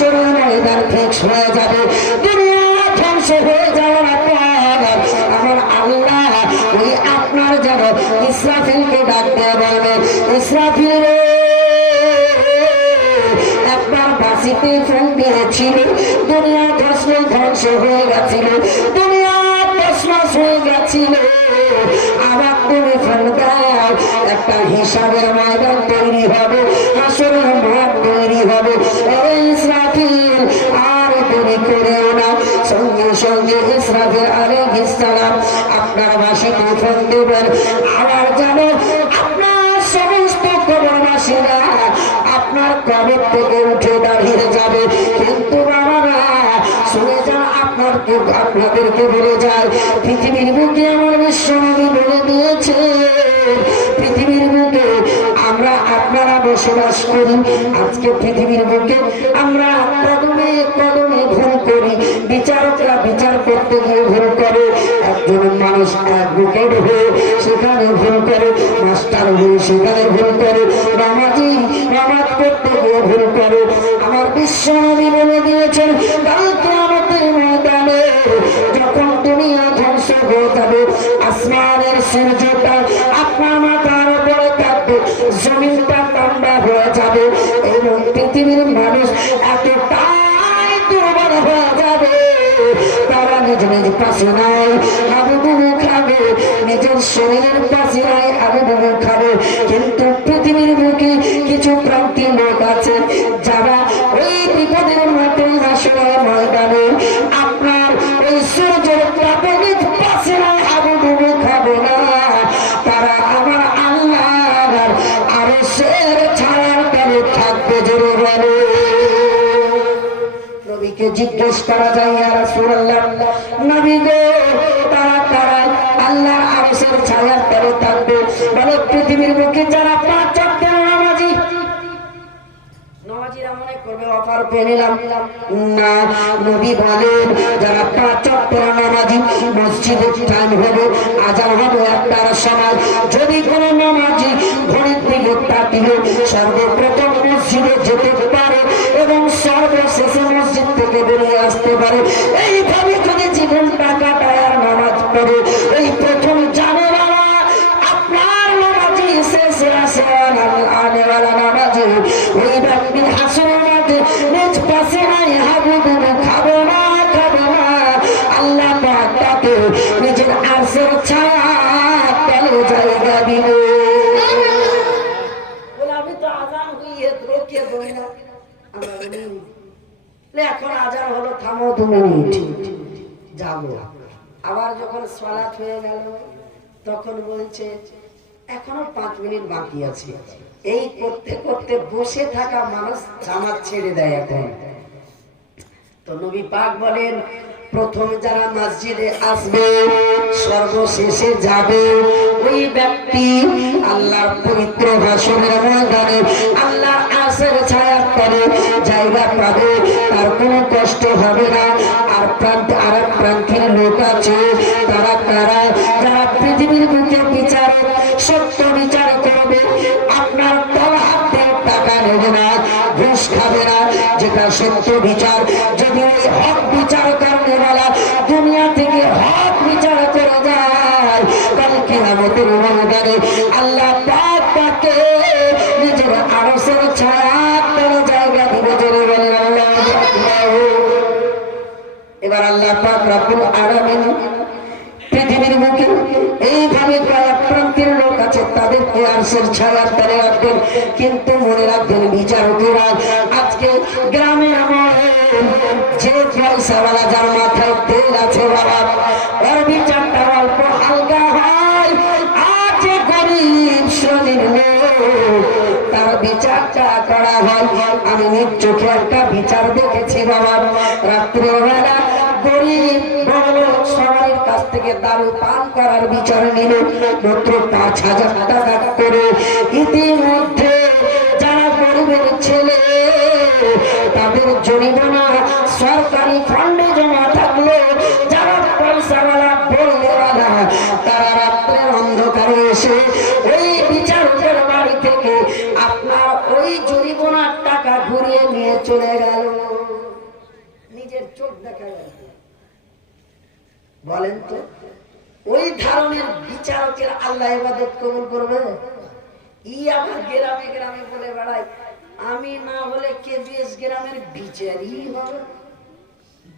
ময়দান fix হয়ে যাবে, দুনিয়া ধ্বংস হয়ে যাওয়ার পর আমার আল্লাহ ওই আপনার যেন ইসরাফিলকে ডাক দিয়ে বলবে, ইসরাফিল রে, একবার বাঁচিতে ফোন দিয়েছিল, দুনিয়া ধ্বংস হয়ে গেছিল, দুনিয়া তছনছ হয়ে গেছিল, আবার তুমি ফোন দাও, একটা হিসাবের ময়দান তৈরি হবে, হাসরের মাঠ তৈরি হবে। ইসরাফিল আর দেরি করেও না, সঙ্গে সঙ্গে ইসরাফিল আলাইহিস সালাম আপনার বাসিতে ফোন দেবেন, আবার যেন আপনার সমস্ত কবরবাসীরা আপনার কবর থেকে উঠে দাঁড়িয়ে যাবে। কিন্তু বাবারা শুনে যান, আপনাদেরকে বলে যায়, পৃথিবীর বুকে আমার বিশ্বনবী বলে দিয়েছে, পৃথিবীর বুকে আমরা আপনারা বসবাস করি। আজকে পৃথিবীর বুকে আমরা কদমে কদমে ভুল করি, বিচারকরা বিচার করতে গিয়ে ভুল করে, একজন মানুষ অ্যাডভোকেট হয়ে সেখানে ভুল করে, মাস্টার হয়ে সেখানে ভুল করে, নামাজি নামাজ পড়তে গিয়ে ভুল করে। আমার বিশ্বনবী বলে দিয়েছেন, কালকে আমাদের ময়দানে যখন দুনিয়া ধ্বংস হয়ে যাবে, আসমানের সূর্যটা আপনার মাথার উপরে থাকবে, জমিনটা ঠান্ডা হয়ে যাবে, এবং পৃথিবীর মানুষ এতটাই দুর্বল হয়ে যাবে, তারা নিজ নিজ পাশে নাই হাবুডুবু খাবে, নিজের শরীরের পাশে নাই হাবুডুবু খাবে। কিন্তু পৃথিবীর বুকে কিছু প্রান্তিক লোক আছে যারা ওই বিপদের মাঠে হাসরের ময়দানে আপনার ওই সূর্যের তাপে নিজ পাশে নাই হাবুডুবু খাবে না, তারা আমার আল্লাহর আরশের ছায়ার তলে থাকবে। জোরে বলে নবীকে জিজ্ঞেস করা যায়, ইয়া রাসূলুল্লাহ, নবী গো, তারা আল্লাহর আরশের ছায়ার তলে থাকবে? বলে পৃথিবীর বুকে যারা পাঁচ ওয়াক্তের নামাজি, নামাজিরা মনে করবে অফার পেয়ে নিলাম না, নবী বলেন যারা পাঁচ ওয়াক্তের নামাজি, মসজিদের টাইম হবে, আজান হবে একটার সময়, যদি কোনো নামাজি ঘড়ির দিকে তাকিয়ে সর্বপ্রথম মসজিদে যেতে পারে এবং সর্বশেষে মসজিদ থেকে বেরিয়ে আসতে পারে, এইভাবে যদি জীবনটা কাটায় আর নামাজ পড়ে, এই প্রথম জানে বাবা আপনার নামাজি শেষে আসে আনেওয়ালা নামাজি, ওই ব্যক্তি হাসরের মাঠে নিজ পাশে নাই হাবুডুবু খাবে না, আল্লাহ পাক তাকে নিজের আরশের ছায়া তলে জায়গা দিবে। আমি তো আজান হইয়ে রোকিয়ে বই না, এখন আজান হলো, থামো 2 মিনিট যাবো। আবার যখন সালাত হয়ে গেল তখন বলছে এখনো 5 মিনিট বাকি আছে। এই করতে করতে বসে থাকা মানুষ জামাত ছেড়ে দেয় এখন। তো নবী পাক বলেন, প্রথম যারা মসজিদে আসবে, সর্বশেষে যাবে, ওই ব্যক্তি আল্লাহর পবিত্র হাসরের ময়দানে আল্লাহর আরশের ছায়ার তলে জায়গা পাবে, তার কোনো কষ্ট হবে না। আর আরেক প্রান্তের লোক আছে, তারা কারা? যারা পৃথিবীর বুকে বিচার, সত্য বিচার করবে, আপনার তল হাতে টাকা নেবে না, ঘুষ খাবে না, যেটা সত্য বিচার। যদি ওই হক বিচার করতে বলা দুনিয়া থেকে হক বিচার করে যায়, কাল কিয়ামতের ময়দানে আল্লাহ পাক তাকে নিজের আরশের ছায়ার তলে জায়গা দিবে। জোরে বলেন আল্লাহু আকবার। এবার আল্লাহ পাক রব্বুল আলামিন পৃথিবীর বুকে এইভাবে কয়েক প্রান্তের লোক আছে, তাদেরকে আরশের ছায়ার তলে রাখবেন। কিন্তু মনে রাখবেন বিচারকেরা, আজকে গ্রামে আমার যে পয়সাওয়ালা, যার মাথায় তেল আছে বাবা, ওর বিচারটা অল্প হালকা হয়, আর যে গরিব শ্রেণীর লোক তার বিচারটা করা হয়। আমি নিজ চোখে একটা বিচার দেখেছি বাবা, রাত্রেবেলা গরিব বড়লোক সবার কাছ থেকে দারু পান করার বিচার নিল মাত্র 5,000 টাকা করে। ইতিমধ্যে যারা গরিবের ছেলে, তাদের জরিমানা সরকারি ফান্ডে জমা থাকলো, যারা পয়সাওয়ালা বললেওয়ালা, তারা রাত্রের অন্ধকারে এসে ওই বিচারকের বাড়ি থেকে আপনার ওই জরিমানার টাকা ঘুরিয়ে নিয়ে চলে গেল। নিজের চোখ দেখা যায়। বলেন তো ওই ধরনের বিচারকের আল্লাহ ইবাদত কবুল করবে? ই আবার গ্রামে গ্রামে বলে বেড়ায় আমি না হলে কেবিএস গ্রামের বিচারই হবে,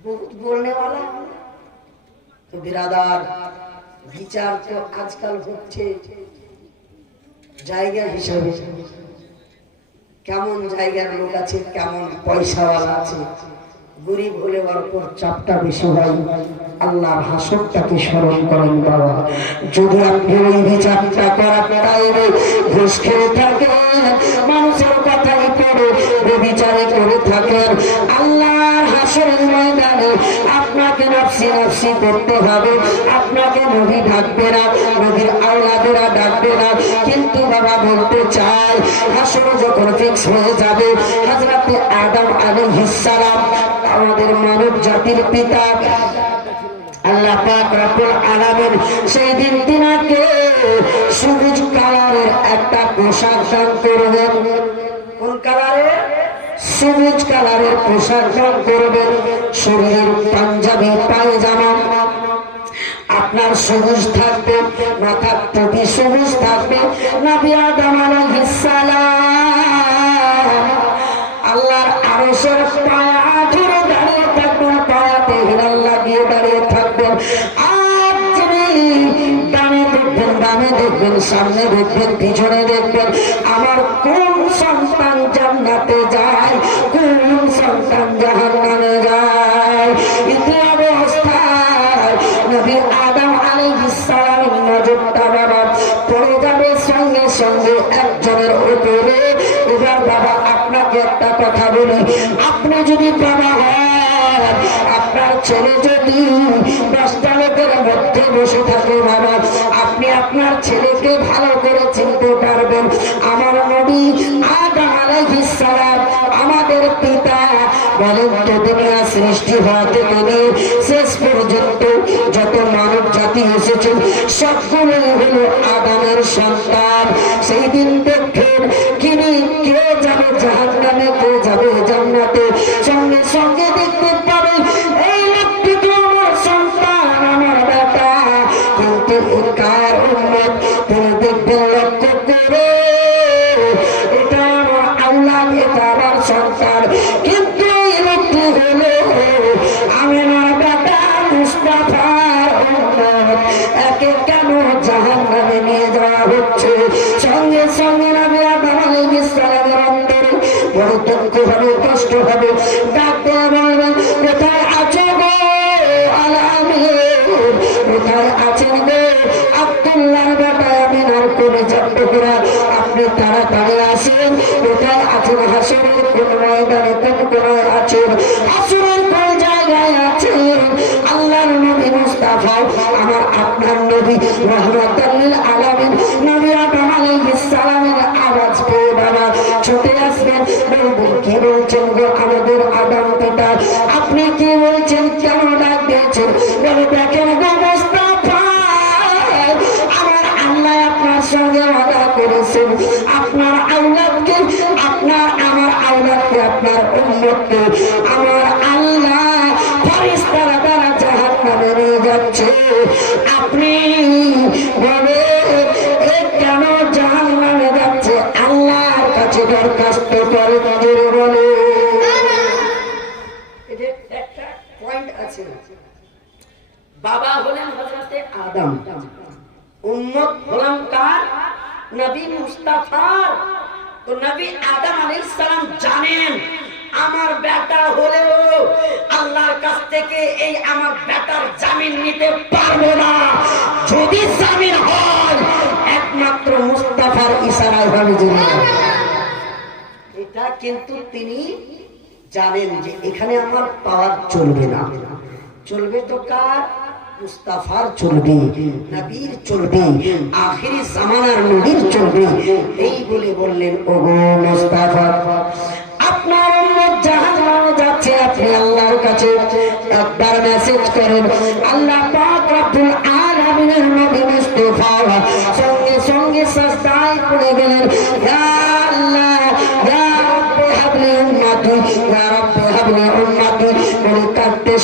বহুত বলনেওয়ালা। তো বিরাদার, বিচার তো আজকাল হচ্ছে জায়গা হিসাবে। কেমন জায়গার লোক আছে, কেমন পয়সাওয়ালা আছে, গরিব হলে ওর পর চাপটা বেশি হয়। আল্লাহর হাসরটাকে স্মরণ করেন বাবা। যদি আপনি ওই বিচারটা করার টাইমে ঘুষ খেয়ে থাকেন, মানুষের কথাই করে বিচারে করে থাকেন, আল্লাহর হাসরের ময়দানে আপনাকে নফসি নফসি করতে হবে। আপনাকে নবী ডাকবে না, নবীর আওলাদেরা ডাকবে না। কিন্তু বাবা বলতে চাই, হাসর যখন ফিক্স হয়ে যাবে, হযরতে আদম আলাইহিস সালাম আমাদের মানব জাতির পিতা, আল্লাহ পাক রব্বুল আলামিন সেই দিন তিনাকে সবুজ কালারের একটা পোশাক দান করবেন। কোন কালারের? সবুজ কালারের পোশাক দান করবেন। শরীরের পাঞ্জাবি পায়জামা আপনার সবুজ থাকবে, মাথার টুপি সবুজ থাকবে। নবী আদম আলাইহিস সালাম আল্লাহর আরশের পায়া ধরে দাঁড়িয়ে থাকবেন, পায়াতে হিলাল লাগিয়ে দাঁড়িয়ে থাকবেন। আর যিনি ডানে দেখবেন, বামে দেখবেন, সামনে দেখবেন, পিছনে দেখবেন, আমার কোন সন্তান জান্নাতে যায়, কোন সন্তান জাহান্নামে যায়। এই অবস্থায় নবী আদম আলাইহিস সালামের নজরটা বাবা পড়ে যাবে সঙ্গে সঙ্গে একজনের উপরে। এবার বাবা আপনাকে একটা কথা বলি, আপনি যদি বাবা হন, আপনার ছেলে যদি 10টা লোকের মধ্যে বসে থাকে বাবা, আপনি আপনার ছেলেকে ভালো করে চিনতে পারবেন। আমার নবী আদম আলাইহিস সালাম আমাদের পিতা, বলেন তো দুনিয়া সৃষ্টি হওয়া থেকে নিয়ে শেষ পর্যন্ত যত মানব জাতি এসেছে সবগুলোই হলো আদমের সন্তান। সেই দিন দেখবেন কিনি কে যাবে জাহান্নামে, কে যাবে জান্নাতে, সঙ্গে সঙ্গে দেখতে পাবে এই লোকটি তো আমার সন্তান, আমার বেটা। কিন্তু কার উম্মত তিনি দেখবেন লক্ষ্য করে, এটা আমার আওলাদ, এটা আমার সন্তান। কিন্তু এই লোকটি হলো আমিনার বেটা মুস্তাফার উম্মত। একে কেন জাহান্নামে নিয়ে যাওয়া হচ্ছে? সঙ্গে সঙ্গে নবী আদম আলাইহিস সালামের অন্তরে বড় দুঃখ হবে, কষ্ট হবে। ডাকতে বলবেন কোথায় আছো গো আলামিন, কোথায় আছেন গো আব্দুল্লাহর বেটা আমিনার কলিজার টুকরা, আপনি তাড়াতাড়ি আসেন। কোথায় আছেন? হাসরের কোন ময়দানে, কোন কোনায় আছেন? হাসরের কোন জায়গায় আছেন? আল্লাহর নবী মুস্তাফা, আমার আপনার নবী রাহমাতাল লিল আলামিন নবী আদম আলাইহিস সালামের আওয়াজ পেয়ে বাবা ছুটে আসবেন। বলবেন কি বলছেন গো আমাদের আদম পিতা, আপনি কি বলছেন, কেন ডাক দিয়েছেন? বলে দেখেন গো মুস্তাফা, আমার আল্লাহ আপনার সঙ্গে ওয়াদা করেছেন, আপনার আওলাদকে, আপনার আমার আওলাদকে, আপনার উম্মতকে আমার আল্লাহ ফেরেশতারা দ্বারা জাহান্নামে নিয়ে যাচ্ছে। আপনি বলে কেন জাহান্নামে যাচ্ছে? আল্লাহর কাছে দরখাস্ত করে বলে। একটা পয়েন্ট আছে, বাবা হলেন হযরতে আদম, উম্মত হলাম কার? নবী মুস্তাফার। তো নবী আদম আলাইহিস সালাম জানেন আমার বেটা হলেও আল্লাহর কাছ থেকে এই আমার বেটার জামিন নিতে পারবো না। যদি জামিন হয় একমাত্র মুস্তাফার ইশারায় হবে। এটা কিন্তু তিনি জানেন যে এখানে আমার পাওয়ার চলবে না, চলবে তো কার? মুস্তাফার চলবে, নবীর চলবে, আখিরি জামানার নবীর চলবে। এই বলে বললেন ওগো মুস্তাফা, আপনার উম্মত জাহান্নামে যাচ্ছে, আপনি আল্লাহর কাছে একবার মেসেজ করেন। আল্লাহ পাক রব্বুল আলামিনের নবী মুস্তাফা সঙ্গে সঙ্গে সাজদায় পড়ে গেলেন, ইয়া আল্লাহ, ইয়া রাব্বি হাবলি উম্মতি, ইয়া রাব্বি হাবলি উম্মতি। বলে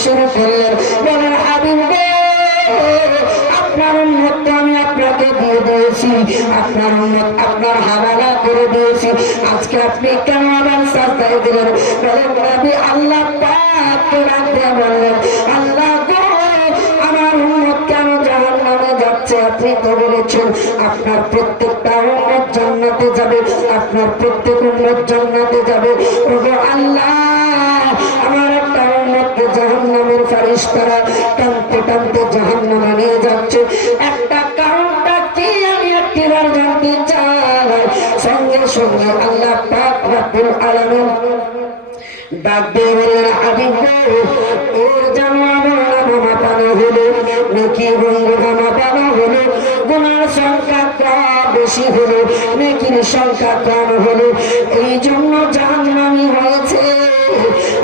শুরু করলেন, বলেন হাবিব গো, আপনার উম্মত আমি আপনাকে দিয়ে দিয়েছি, আপনার উম্মত আপনার হাওয়ালা করে দিয়েছি, আজকে আপনি কেন আমার সাজদায় দিলেন? বলেন নবী আল্লাহ পাক রাখতে বললেন, আল্লাহ গো, আমার উম্মত কেন জাহান্নামে যাচ্ছে? আপনি তো বলেছেন আপনার প্রত্যেকটা উম্মত জান্নাতে যাবে, আপনার প্রত্যেক উম্মত জান্নাতে যাবে। ওগো আল্লাহ, আমার একটা উম্মতকে জাহান্নামের ফেরেশতারা টানতে টানতে জাহান্নামে নিয়ে যাচ্ছে, একটা কারণটা কি আমি একবার জানতে চাই। সঙ্গে সঙ্গে আল্লাহ পাক রব্বুল আলামিন ডাক দিয়ে বললেন, হাবিব গো, ওর যেন আমল মাপানো হলো, নেকি গুনাহ মাপানো হলো, গুনার সংখ্যা কম বেশি হলো, নেকির সংখ্যা কম হলো, এই জন্য জাহান্নামী হয়েছে।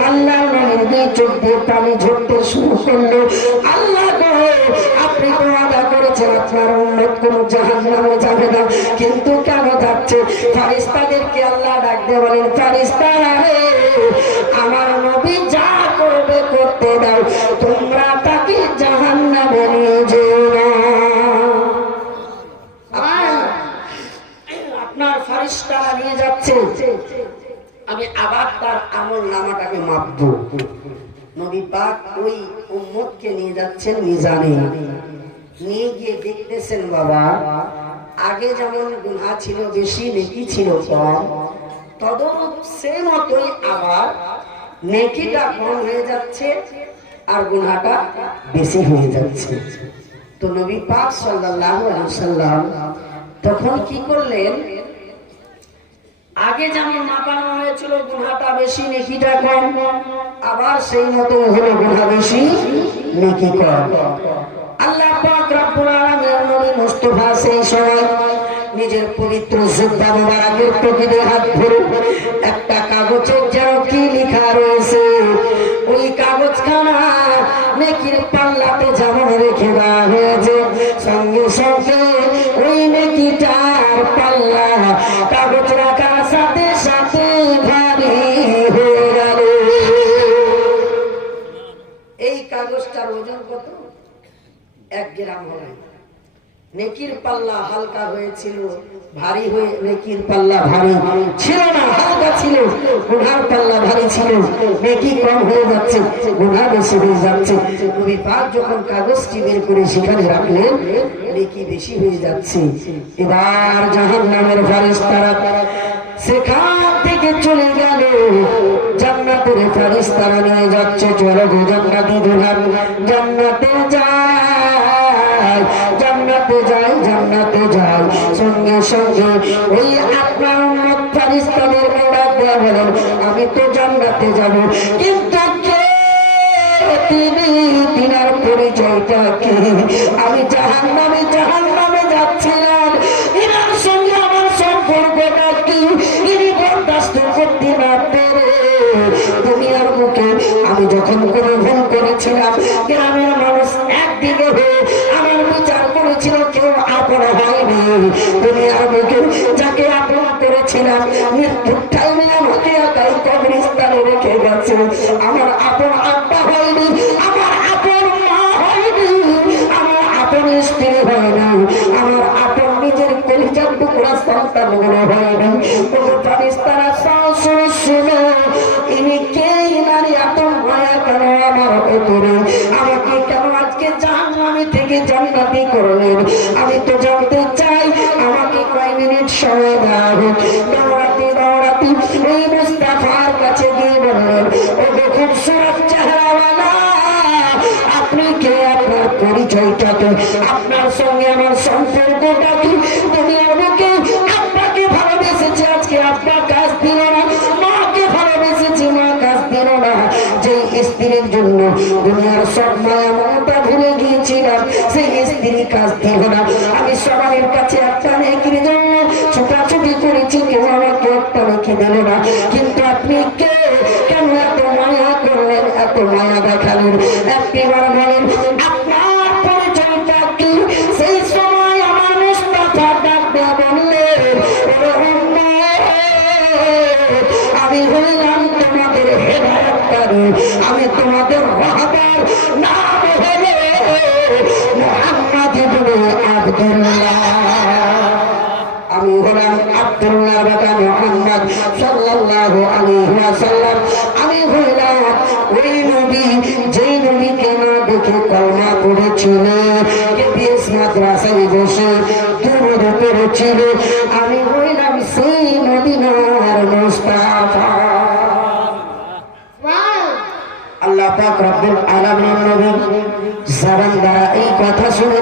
আল্লাহ নবীর চোখ দিয়ে পানি ঝরতে শুরু করলো। আল্লাহ গো, আপনি তো ওয়াদা করেছেন আপনার উম্মত কোনো জাহান্নামে যাবে না, কিন্তু কেন যাচ্ছে? ফেরেশতাদেরকে আল্লাহ ডাক দিয়ে বলেন, ফেরেশতারা রে, আমার নবী যা করবে করতে দাও, তোমরা তাকে জাহান্নামে নিয়ে যেও না। আপনার ফেরেশতারা নিয়ে যাচ্ছে, আমি আবার তার আমল নামাটাকে মাপবো। নবী পাক ওই উম্মতকে নিয়ে যাচ্ছেন মিজানে, নিয়ে গিয়ে দেখতেছেন বাবা, আগে যেমন গুনাহ ছিল বেশি, নেকি ছিল কম, তদরূপ সে মতোই আবার নেকিটা কম হয়ে যাচ্ছে আর গুনাহটা বেশি হয়ে যাচ্ছে। তো নবী পাক সাল্লাল্লাহু আলাইহি ওয়াসাল্লাম তখন কি করলেন? আগে যেমন মাপানো হয়েছিল গুনাহটা বেশি নেকিটা কম, আবার সেই মতো হলো গুনাহ বেশি নেকি কম। আল্লাহ পাক রব্বুল আলামিন নবী মুস্তাফা সেই সময় নিজের পবিত্র জুব্বা মোবারকের পকেটে হাত ভরে একটা কাগজে যেন কি লেখা রয়েছে, ওই কাগজখানা নেকির পাল্লাতে যেমন রেখে দেওয়া হয়েছে, সঙ্গে সঙ্গে ওই নেকিটার পাল্লা কাগজ রাখার সাথে সাথে ভারী হয়ে গেল। এই কাগজটার ওজন কত? 1 গ্রাম হবে। নেকির পাল্লা হালকা হয়েছিল, ভারী হয়ে নেকির পাল্লা ভারী ছিল না, হালকা ছিল। গুনার পাল্লা ভারী ছিল, নেকি কম হয়ে যাচ্ছে, গুনাহ বেশি হয়ে যাচ্ছে। নবী পাক যখন কাগজটি বের করে সেখানে রাখলেন, নেকি বেশি হয়ে যাচ্ছে। এবার জাহান্নামের ফেরেশতারা সেখান থেকে চলে গেল, জান্নাতের ফেরেশতারা নিয়ে যাচ্ছে, চলো গো জান্নাতি দুলাল, জান্নাতে যায়, জান্নাতে যায়, জান্নাতে যায়। সঙ্গে সঙ্গে ওই আপনার উম্মত ফেরেশতাদেরকে ডাক দেয়া বলেন, আমি তো জান্নাতে যাব, কিন্তু কে তিনি, তিনার পরিচয়টা কি? আমি জাহান্নামে জাহান্নামে যাচ্ছিলাম, এনার সঙ্গে আমার সম্পর্কটা কি? ইনি বরদাস্ত করতে না পেরে দুনিয়ার বুকে আমি যখন কোনো ভুল করেছিলাম, গ্রামের মানুষ একদিকে হয়ে আমার বিচার করেছিল, কেউ আপন হয়নি। দুনিয়ার বুকে যাকে আপন করেছিলাম, মৃত্যুর টাইমে আমাকে একাই কবরস্থানে রেখে গেছে। আমার আপন আব্বা হয়নি, আমার আপন মা হয়নি, আমার আপন স্ত্রী হয়নি, আমার আপন নিজের কলিজার টুকরা সন্তান গুলো হয়নি। ফেরেশতারা শুনো, ইনি কে? ইনার এত মায়া কেন আমার উপরে? আমাকে কেন আজকে জাহান্নামী থেকে জান্নাতি করলেন? আমি তো জানতে চাই, আমাকে কয় মিনিট সময় দেওয়া হোক। দৌড়াতে দৌড়াতে ওই মুস্তাফার কাছে গিয়ে বললেন, ও দেখুন সুরত চেহারাওয়ালা, আপনি কে? আপনার পরিচয়টা কি? আপনার সঙ্গে আমার সম্পর্কটা কি? দুনিয়ার বুকে আপনাকে ভালোবেসেছে, আজকে আপনার কাজ দিল না, মাকে ভালোবেসেছে, মা কাজ দিল না। যে স্ত্রীর জন্য দুনিয়ার সব মায়া মমতা ভুলে গিয়েছিলাম, সেই স্ত্রী কাজ দিল না। আমি সবার কাছে একটা নেকির জন্য ছুটাছুটি করেছি, কেউ আমাকে একটা নেকি দিল না। কিন্তু আপনি কে? কেন এত মায়া করলেন, এত মায়া দেখালেন? একবার বলেন আপনার পরিচয়টা কি? সেই সময় আমার মুস্তাফা ডাক দিয়ে বললেন, আমি হইলাম তোমাদের হেদায়েতকারী, আমি তোমাদের রাহবার। রেখে কলমা পড়েছিল, কেবিএস মাদ্রাসায় বসে দুরূদ পড়েছিল। আমি হইলাম সেই মদিনার মুস্তাফা। আল্লাহ পাক রব্বুল আলামিন নবী জবান দ্বারা এই কথা শুনে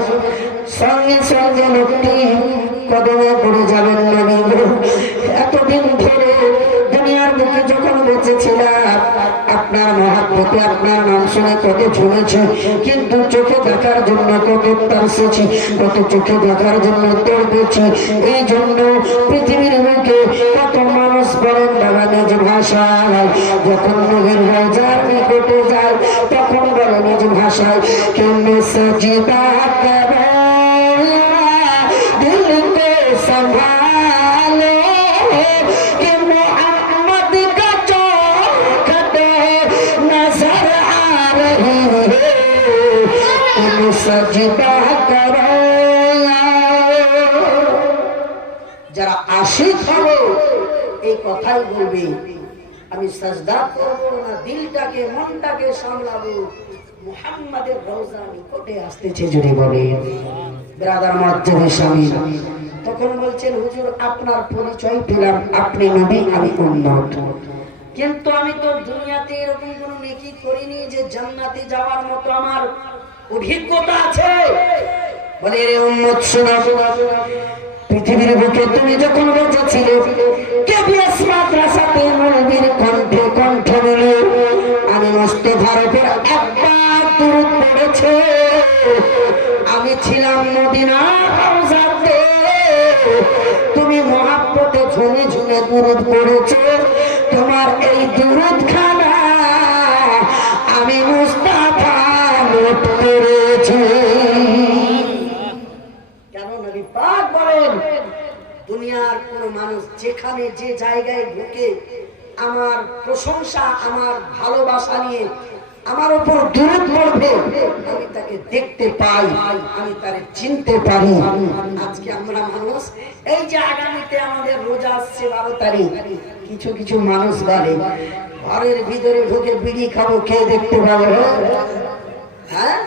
সঙ্গে সঙ্গে লোকটি কদমে পড়ে যাবেন। নবী গো, এতদিন ধরে দুনিয়ার বুকে যখন বেঁচে ছিলাম আপনার মহাব্বতে আপনার নাম শুনে কত শুনেছি, কিন্তু চোখে দেখার জন্য কত তারসেছি, কত চোখে দেখার জন্য দৌড়েছি। এই জন্য পৃথিবীর বুকে কত মানুষ বলেন বাবা নিজ ভাষায়, যখন নবীর রওজার নিকটে যায় তখন বলে নিজ ভাষায়, কেমনে সজিদা করো দিল কে संभालो कि मोहम्मद का चौखट नजर आ रही है, तुम सजदा करो। যারা আশিক হবে এই কথাই বলবে, আমি সাজদা করব না, দিলটাকে মনটাকে সামলাবো, মুহাম্মাদের রওজা নিকটে আসতেছে। জুড়ে বলেন ব্রাদার মাধ্যমে স্বামী। তখন বলছেন হুজুর আপনার পরিচয় পেলাম, আপনি নবী আমি উম্মত, কিন্তু আমি তো দুনিয়াতে এরকম কোনো নেকি করিনি যে জান্নাতে যাওয়ার মতো আমার অভিজ্ঞতা আছে। বলে রে উম্মত শোনো, পৃথিবীর বুকে তুমি যখন বেঁচে ছিলে কেবিএস মাদ্রাসাতে মৌলবীর কণ্ঠে কণ্ঠ মিলে আমি মস্ত ভারতের একবার দুরূদ পড়েছে। আমি ছিলাম মদিনার রওজাতে, তুমি মহাব্বতে ঝুমে ঝুমে দুরূদ পড়েছো। তোমার এই দুরূদ খানা আমি মুস্তাফা নোট করেছি। কেন নবী পাক বলেন দুনিয়ার কোন মানুষ যেখানে যে জায়গায় ঢুকে আমার প্রশংসা আমার ভালোবাসা নিয়ে আমার উপর দুরূদ পড়বে, আমি তাকে দেখতে পাই, আমি তারে চিনতে পারি। আজকে আমরা মানুষ এই যে আগামীতে আমাদের রোজা আসছে 12 তারিখ, কিছু কিছু মানুষ বলে ঘরের ভিতরে ঢুকে বিড়ি খাবো, কে দেখতে পাবে? হ্যাঁ,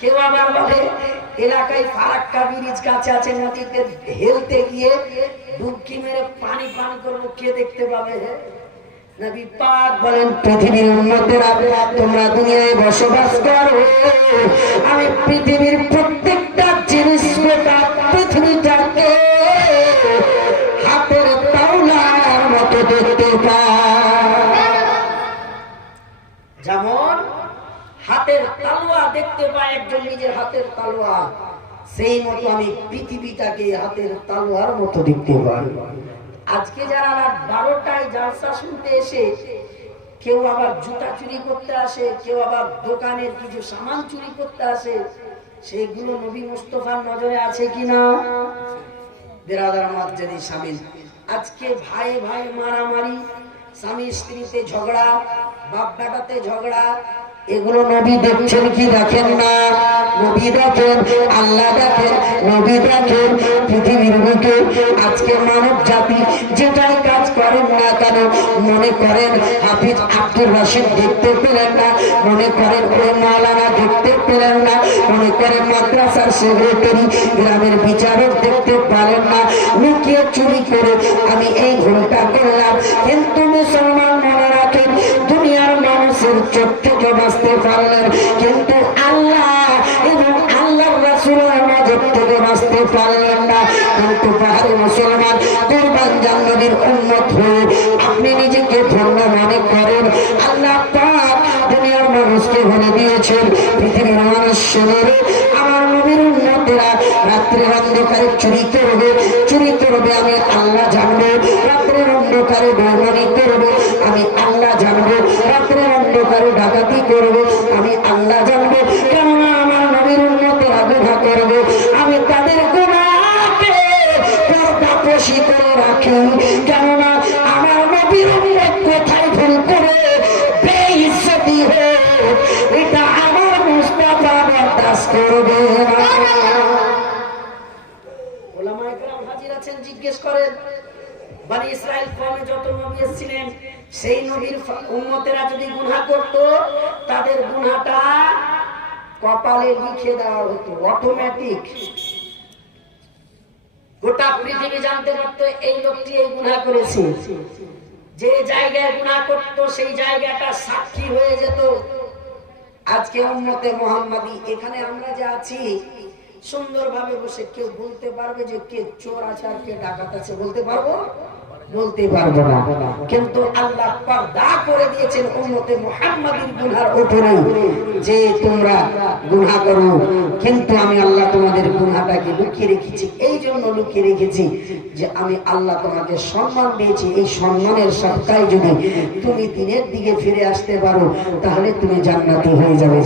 কেউ আবার বলে এলাকায় ফারাক্কা ব্রিজ কাছে আছে, নদীতে হেলতে গিয়ে ডুবকি মেরে পানি পান করবো, কে দেখতে পাবে? নবী পাক বলেন পৃথিবীর উম্মতেরা তোমরা দুনিয়ায় বসবাস করো, আমি পৃথিবীর প্রত্যেকটা জিনিস গোটা পৃথিবীটাকে হাতের তাওলার মতো দেখতে পাই। যেমন হাতের তালুয়া দেখতে পায় একজন নিজের হাতের তালুয়া, সেই মতো আমি পৃথিবীটাকে হাতের তালুয়ার মতো দেখতে পাই। আজকে যারা রাত 12টায় জালসা শুনতে এসে কেউ আবার জুতা চুরি করতে আসে, কেউ আবার দোকানের কিছু সামান চুরি করতে আসে, সেইগুলো নবী মুস্তাফার নজরে আছে কিনা? বিরাদার মাঝে শামিল। আজকে ভাই ভাই মারামারি, স্বামী স্ত্রীতে ঝগড়া, বাপ বেটাতে ঝগড়া, এগুলো নবী দেখছেন কি দেখেন না? নবী দেখেন, আল্লাহ দেখেন, নবী দেখেন। পৃথিবীর বুকে আজকে মানব জাতি যেটাই কাজ করেন না কেন, মনে করেন হাফিজ আব্দুর রশিদ দেখতে পেলেন না, মনে করেন ওই মাওলানা দেখতে পেলেন না, মনে করেন মাদ্রাসার সেক্রেটারি গ্রামের বিচারক দেখতে পারেন না, লুকিয়ে চুরি করে আমি এই ভুলটা করলাম। কিন্তু মুসলমান মনে রাখেন দুনিয়ার মানুষের চোখ থেকে বাঁচতে পারলেন, কিন্তু আল্লাহ এবং আল্লাহর রাসূলের নজর থেকে বাঁচতে পারলেন না। কিন্তু পাহাড়ে মুসলমান কুরবান জান নবীর উম্মত হয়ে আপনি নিজেকে ধন্য মনে করেন। আল্লাহ পাক দুনিয়ার মানুষকে বলে দিয়েছেন পৃথিবীর মানুষ শোনে, আমার নবীর উম্মতেরা রাত্রের অন্ধকারে চুরি করবে, চুরি করবে আমি আল্লাহ জানবো, রাত্রের অন্ধকারে বেঈমানি করবে আমি আল্লাহ জানবো, রাত্রের অন্ধকারে ডাকাতি করবে আমি আল্লাহ জানবো। কেননা আমার নবীর উম্মতেরা গুনাহ করবে, আমি তাদের গুনাহকে পর্দাপোশি করে রাখি। কেননা আমার নবীর উম্মত কোথায় ভুল করে বেইজ্জতি হোক এটা আমার মুস্তাফা বরদাস্ত করবে না। ওলামায়ে কেরাম হাজির আছেন, জিজ্ঞেস করেন বনি ইসরাইল কওমে যত নবী এসেছিলেন সেই নবীর উম্মতেরা যদি গুনাহ করত তাদের গুনাহটা কপালে লিখে দেওয়া হতো অটোমেটিক। গোটা পৃথিবী জানতে পারতো এই লোকটি এই গুনাহ করেছে। যে জায়গায় গুনাহ করতো সেই জায়গাটা সাক্ষী হয়ে যেত। আজকে উম্মতে মুহাম্মাদি এখানে আমরা যে আছি সুন্দরভাবে বসে কেউ বলতে পারবে যে কে চোর আছে আর কে ডাকাত আছে? বলতে পারবো? বলতে পারবো না। কিন্তু আল্লাহ পর্দা করে দিয়েছেন উম্মতে মুহাম্মাদির গুনাহর উপরে যে তোমরা গুনাহ করো, কিন্তু আমি আল্লাহ তোমাদের গুনাহটাকে লুকিয়ে রেখেছি। এই জন্য লুকিয়ে রেখেছি যে আমি আল্লাহ তোমাকে সম্মান দিয়েছি। এই সম্মানের সবটাই যদি তুমি দিনের দিকে ফিরে আসতে পারো তাহলে তুমি জান্নাতি হয়ে যাবে।